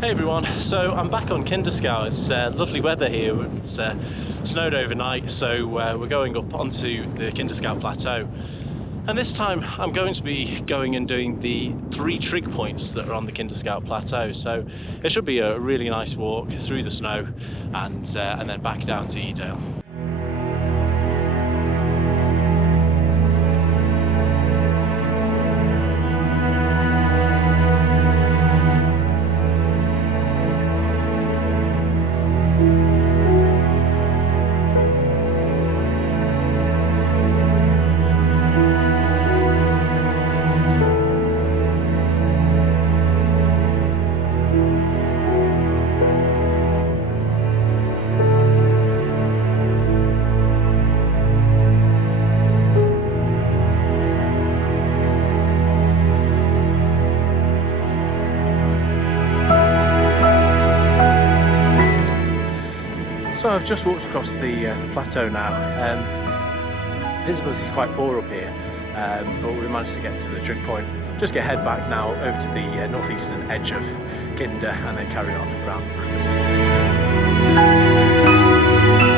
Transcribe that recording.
Hey everyone, so I'm back on Kinderscow. It's lovely weather here. It's snowed overnight, so we're going up onto the Kinderscow Plateau. And this time I'm going to be going and doing the 3 trig points that are on the Kinderscow Plateau. So it should be a really nice walk through the snow and then back down to Edale. So I've just walked across the plateau now. Visibility is quite poor up here, but we managed to get to the trig point. Just get head back now over to the northeastern edge of Kinder and then carry on around the route.